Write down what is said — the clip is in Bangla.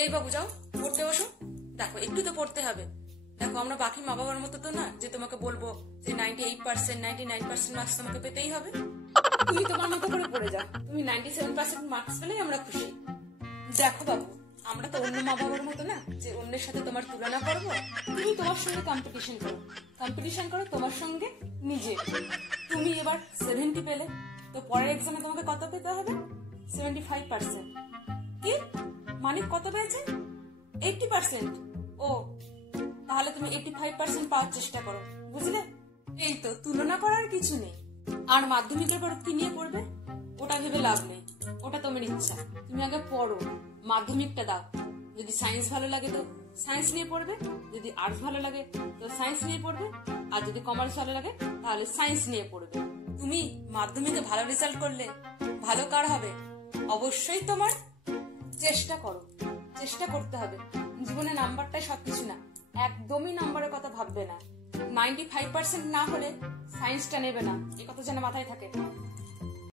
এই বাবু যাও পড়তে বসো। দেখো একটু তো পড়তে হবে। দেখো আমরা বাকি মা বাবার মতো তো না যে তোমাকে বলবো যে 98%, 99% মার্কস তোমাকে পেতেই হবে। তুমি তোমার মতো করে পড়ে যাও, তুমি 97% মার্কস পেলেই আমরা খুশি। দেখো বাবু, আমরা তো অন্য মা বাবার মতো না যে অন্যের সাথে তোমার তুলনা করবো। তুমি তোমার সঙ্গে কম্পিটিশন করো তোমার সঙ্গে নিজে। তুমি এবার 70 পেলে, তো পরের এক্সামে তোমাকে কত পেতে হবে? 75%। কি মানে কত পেয়েছে? 80%। ও, তাহলে তুমি 85% পাওয়ার চেষ্টা করো, বুঝলে? এই তো, তুলনা করার কিছু নেই। আর মাধ্যমিকের পর কি নিয়ে পড়বে ওটা ভেবে লাভ নেই, ওটা তোমার ইচ্ছা। তুমি আগে পড়ো, মাধ্যমিকটা দাও। যদি সায়েন্স ভালো লাগে তো সায়েন্স নিয়ে পড়বে, যদি আর্টস ভালো লাগে তো সায়েন্স নিয়ে পড়বে, আর যদি কমার্স ভালো লাগে তাহলে সায়েন্স নিয়ে পড়বে। তুমি মাধ্যমিকে ভালো রেজাল্ট করলে ভালো কার হবে? অবশ্যই তোমার চেষ্টা করো, চেষ্টা করতে হবে। জীবনে নাম্বারটাই সবকিছু না, একদমই নাম্বারের কথা ভাববে না। 95% না হলে সায়েন্সটা নেবে না, এ কথা যেন মাথায় থাকে।